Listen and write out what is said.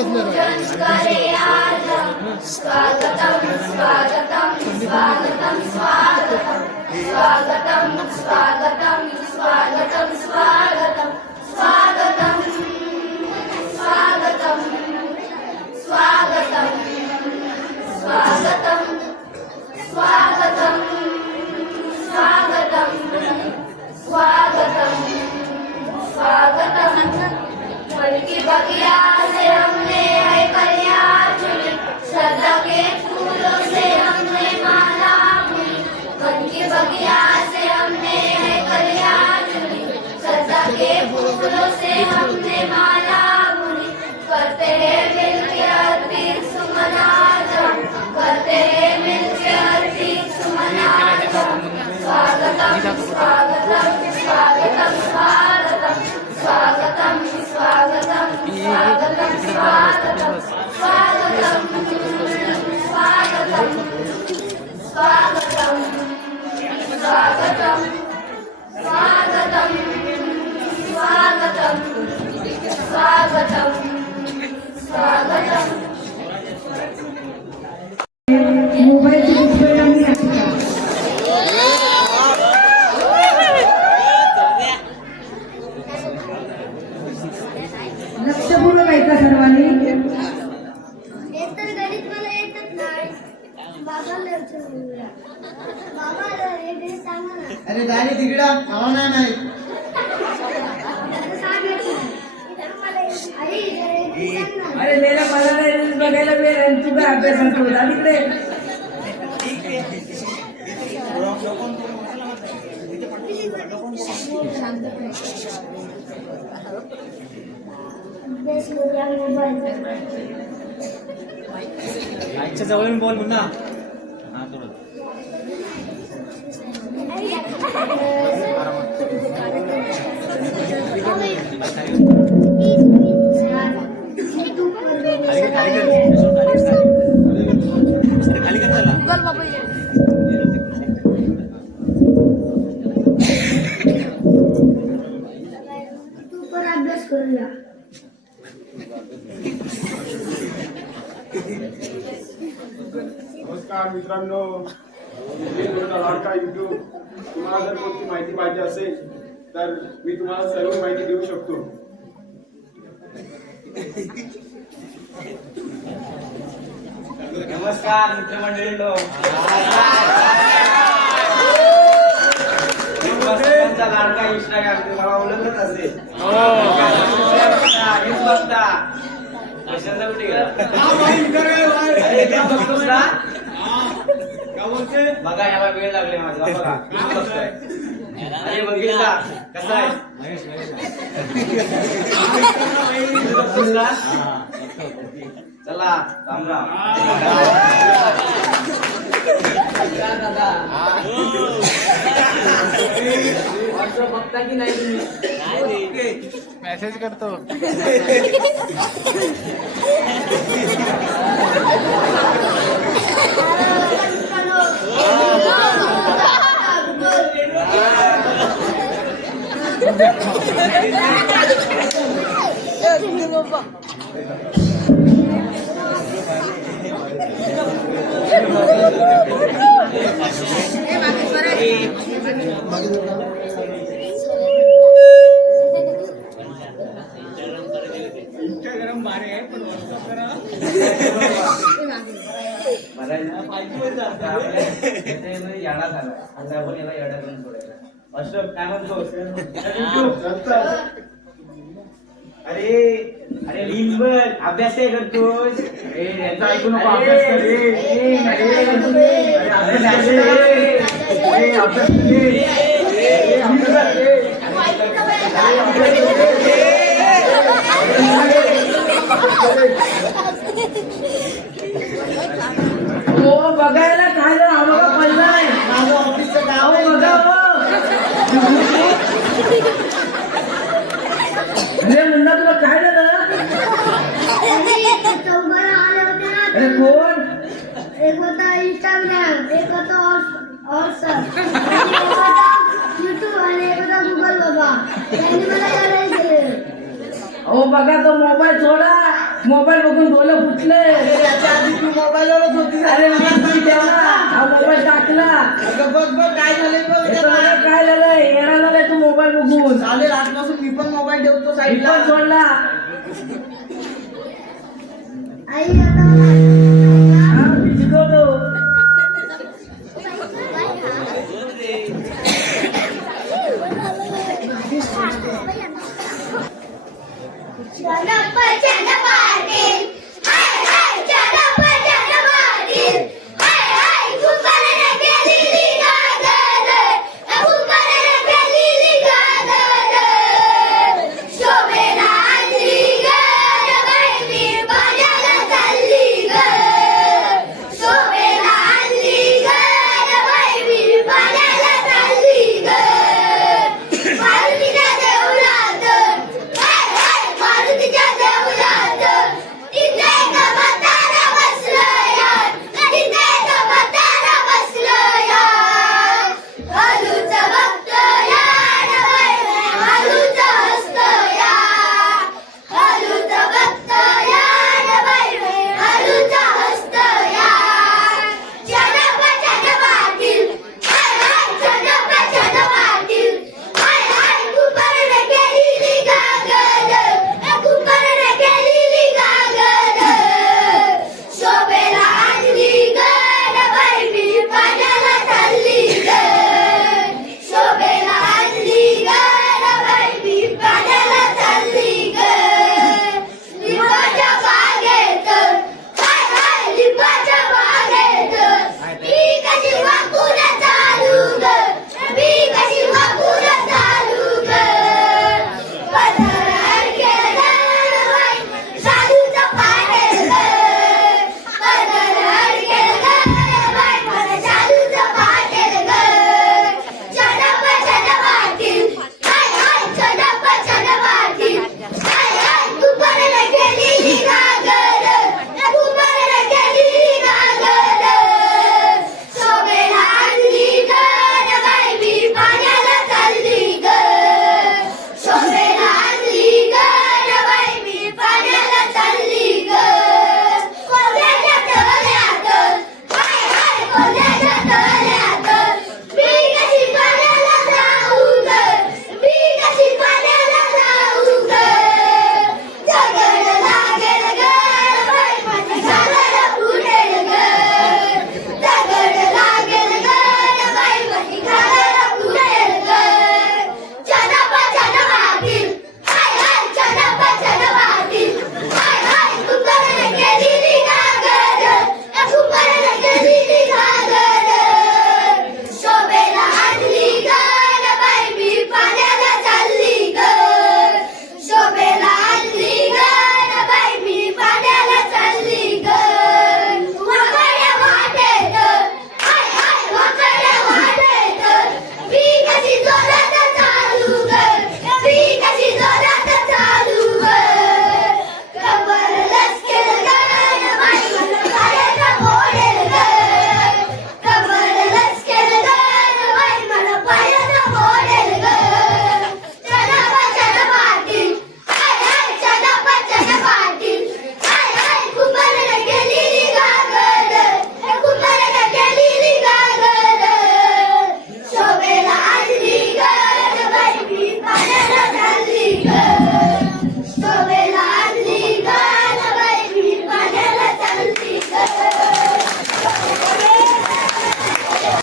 स्वागतं स्वागतं स्वागतं स्वागतं स्वागतं स्वागतं स्वागतं अरे दारी तिकडा. आवा नाही माहीत. अरे मेला मला नाही बघायला मिळेल तू काय अभ्यास असतो तिकडे. आईच्या जवळ बोल म्हणा नमस्कार मित्रांनो मी तुमचा लाडका युट्यूब तुम्हाला जर कोणती माहिती पाहिजे असेल तर मी तुम्हाला सर्व माहिती देऊ शकतो. नमस्कार मित्रमंडळी लाडका इंस्टाग्राम तुम्हाला ओळखत असेल. यशवंत कुठे गेला? बघा याला वेळ लागले माझा. बघा. अरे बघितला. कसा आहे? चला राम राम बघता की नाही तुम्ही मेसेज करतो. Ah, Eu अशोक काय म्हणतोस अरे अरे रील बघ अभ्यास काय करतोस अरे यांचा ऐकू नको अभ्यास कर रे. अरे, अभ्यास कर रे. अरे, अभ्यास कर रे. अरे, अभ्यास कर रे. अरे, अभ्यास कर रे. अरे, बघायला अहो बघा तो मोबाईल सोडा. मोबाईल बघून डोळे फुटले. अरे, याच्या आधी तू मोबाईलवरच होती अरे मी तुम्ही ठेवला. हा मोबाईल टाकला. अगं बघ बघ काय झालंय बघ हे तर त्याला. मला काय झालंय? येणार झालाय तू मोबाईल बघून. चालेल आजपासून मी पण मोबाईल ठेवतो साईडला पण सोडला. आई आता